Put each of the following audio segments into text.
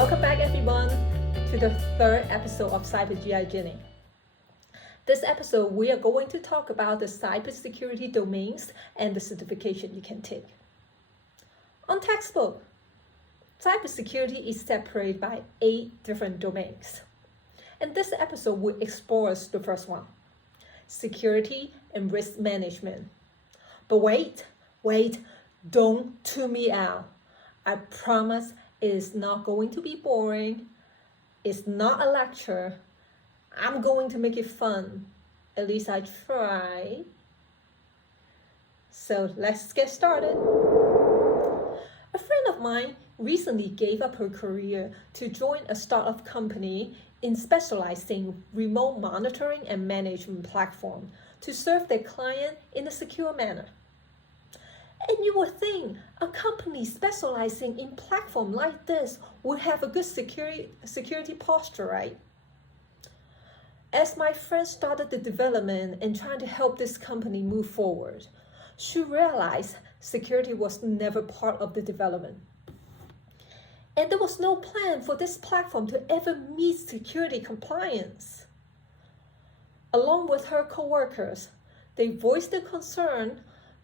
Welcome back everyone to the third episode of Cyber GI Journey. This episode we are going to talk about the cybersecurity domains and the certification you can take. On textbook, cybersecurity is separated by 8 different domains. And this episode will explore the first one, security and risk management. But wait, don't tune me out. I promise it is not going to be boring. It's not a lecture. I'm going to make it fun. At least I try. So let's get started. A friend of mine recently gave up her career to join a startup company in specializing remote monitoring and management platform to serve their client in a secure manner. And you would think a company specializing in platform like this would have a good security posture, right? As my friend started the development and trying to help this company move forward, she realized security was never part of the development. And there was no plan for this platform to ever meet security compliance. Along with her coworkers, they voiced their concern,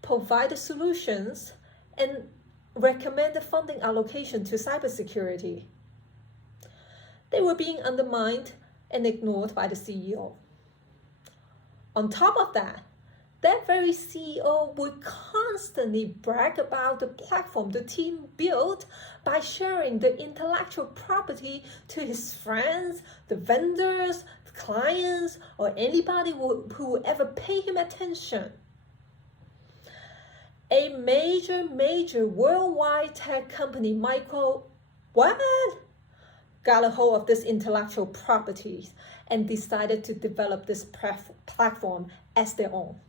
provided solutions, and recommended funding allocation to cybersecurity. They were being undermined and ignored by the CEO. On top of that very CEO would constantly brag about the platform the team built by sharing the intellectual property to his friends, the vendors, the clients, or anybody who would ever pay him attention. A major worldwide tech company, got a hold of this intellectual properties and decided to develop this platform as their own.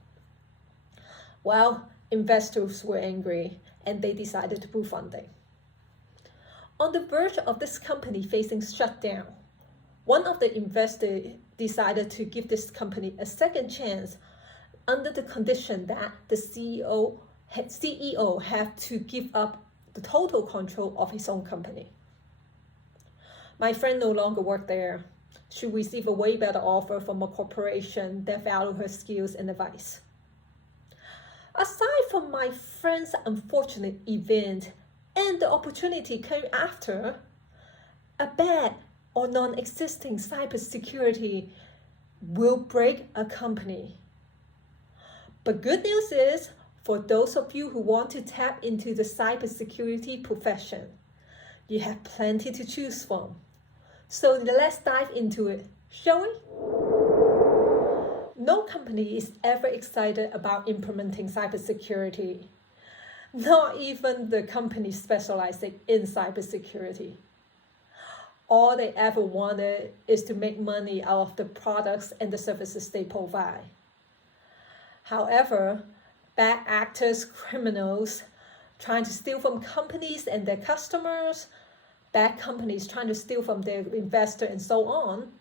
Well, investors were angry and they decided to pull funding. On the verge of this company facing shutdown, one of the investors decided to give this company a second chance under the condition that the CEO had to give up the total control of his own company. My friend no longer worked there. She received a way better offer from a corporation that valued her skills and advice. Aside from my friend's unfortunate event and the opportunity came after, a bad or non-existing cybersecurity will break a company. But good news is, for those of you who want to tap into the cybersecurity profession, you have plenty to choose from. So let's dive into it, shall we? No company is ever excited about implementing cybersecurity, not even the company specializing in cybersecurity. All they ever wanted is to make money out of the products and the services they provide. However, bad actors, criminals trying to steal from companies and their customers, bad companies trying to steal from their investor and so on,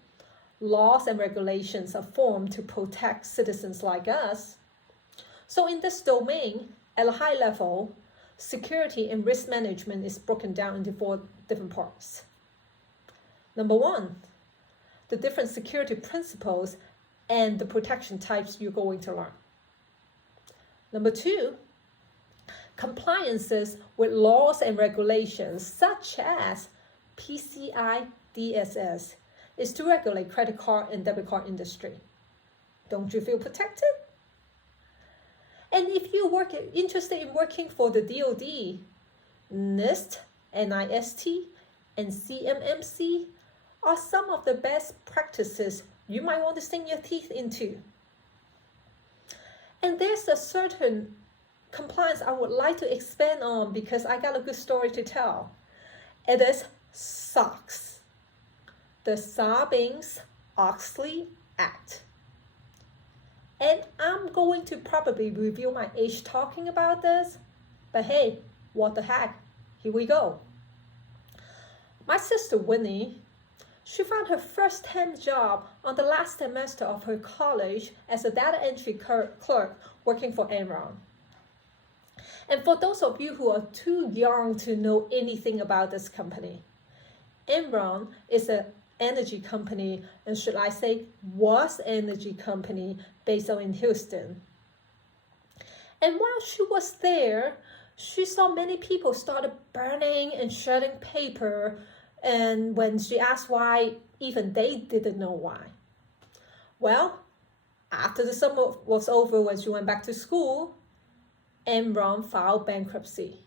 laws and regulations are formed to protect citizens like us. So in this domain, at a high level, security and risk management is broken down into 4 different parts. Number 1, the different security principles and the protection types you're going to learn. Number 2, compliances with laws and regulations such as PCI DSS is to regulate credit card and debit card industry. Don't you feel protected? And if you're interested in working for the DoD, NIST, NIST, and CMMC are some of the best practices you might want to sink your teeth into. And there's a certain compliance I would like to expand on because I got a good story to tell. It is SOX, the Sarbanes-Oxley Act. And I'm going to probably reveal my age talking about this, but hey, what the heck, here we go. My sister Winnie, she found her first temp job on the last semester of her college as a data entry clerk working for Enron. And for those of you who are too young to know anything about this company, Enron is an energy company, and should I say was an energy company based out in Houston. And while she was there, she saw many people started burning and shredding paper, and when she asked why, even they didn't know why. Well, after the summer was over, when she went back to school, Enron filed bankruptcy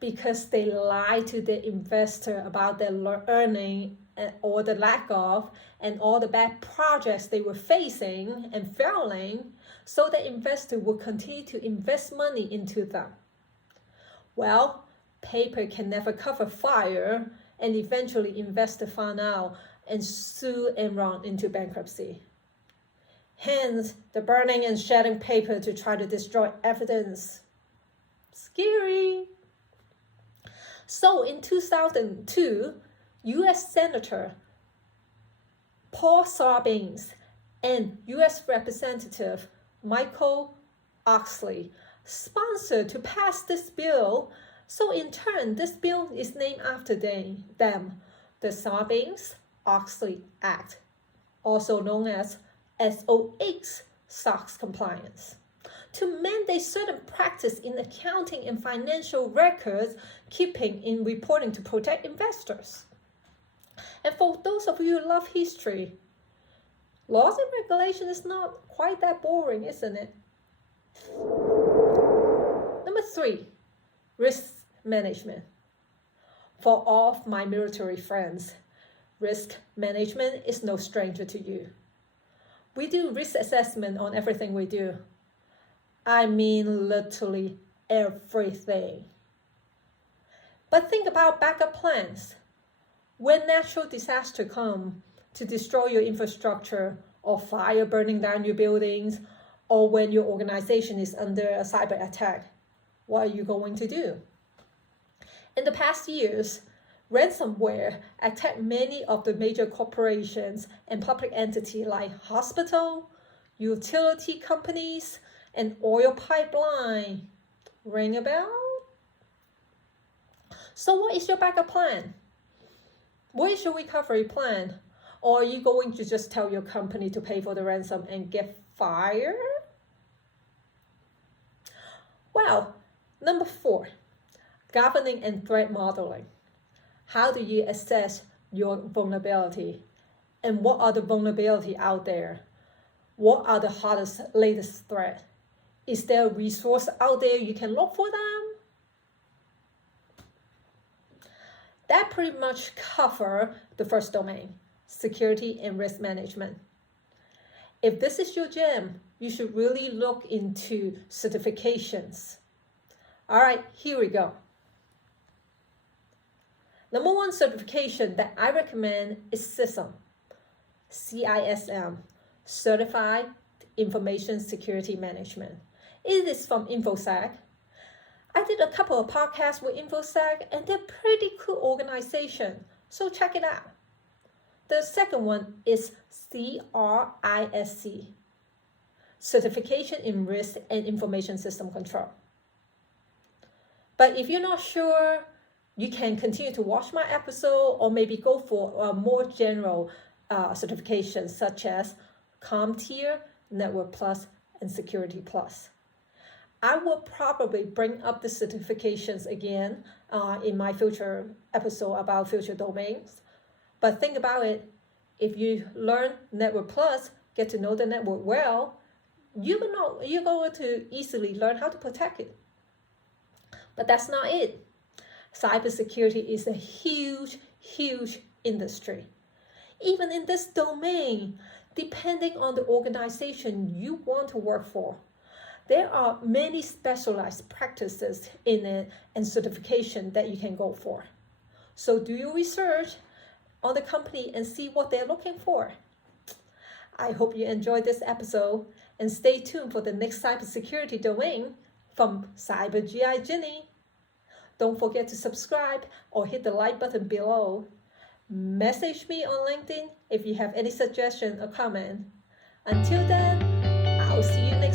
because they lied to the investor about their earning or the lack of, and all the bad projects they were facing and failing, so the investor would continue to invest money into them. Well, paper can never cover fire, and eventually investor found out and sued Enron into bankruptcy. Hence, the burning and shedding paper to try to destroy evidence. Scary. So in 2002, U.S. Senator Paul Sarbanes and U.S. Representative Michael Oxley sponsored to pass this bill. So in turn, this bill is named after them, the Sarbanes-Oxley Act, also known as SOX, SOX compliance, to mandate certain practice in accounting and financial records keeping in reporting to protect investors. And for those of you who love history, laws and regulation is not quite that boring, isn't it? Number 3, risk management. For all of my military friends, risk management is no stranger to you. We do risk assessment on everything we do. I mean literally everything. But think about backup plans. When natural disaster come to destroy your infrastructure, or fire burning down your buildings, or when your organization is under a cyber attack, what are you going to do? In the past years, ransomware attacked many of the major corporations and public entities like hospital, utility companies, and oil pipeline. Ring a bell? So what is your backup plan? What is your recovery plan? Or are you going to just tell your company to pay for the ransom and get fired? Well, number 4, governing and threat modeling. How do you assess your vulnerability? And what are the vulnerabilities out there? What are the hottest, latest threats? Is there a resource out there you can look for them? That pretty much covers the first domain, security and risk management. If this is your jam, you should really look into certifications. All right, here we go. Number 1 certification that I recommend is CISM, CISM, Certified Information Security Management. It is from InfoSec. I did a couple of podcasts with InfoSec, and they're pretty cool organization, so check it out. The second one is CRISC, Certification in Risk and Information System Control. But if you're not sure, you can continue to watch my episode, or maybe go for a more general certifications such as CompTIA, Network Plus, and Security Plus. I will probably bring up the certifications again in my future episode about future domains. But think about it, if you learn Network Plus, get to know the network well, you're going to easily learn how to protect it. But that's not it. Cybersecurity is a huge, huge industry. Even in this domain, depending on the organization you want to work for, there are many specialized practices in it and certification that you can go for. So do your research on the company and see what they're looking for. I hope you enjoyed this episode, and stay tuned for the next cybersecurity domain from Cyber GI Jenny. Don't forget to subscribe or hit the like button below. Message me on LinkedIn if you have any suggestion or comment. Until then, I'll see you next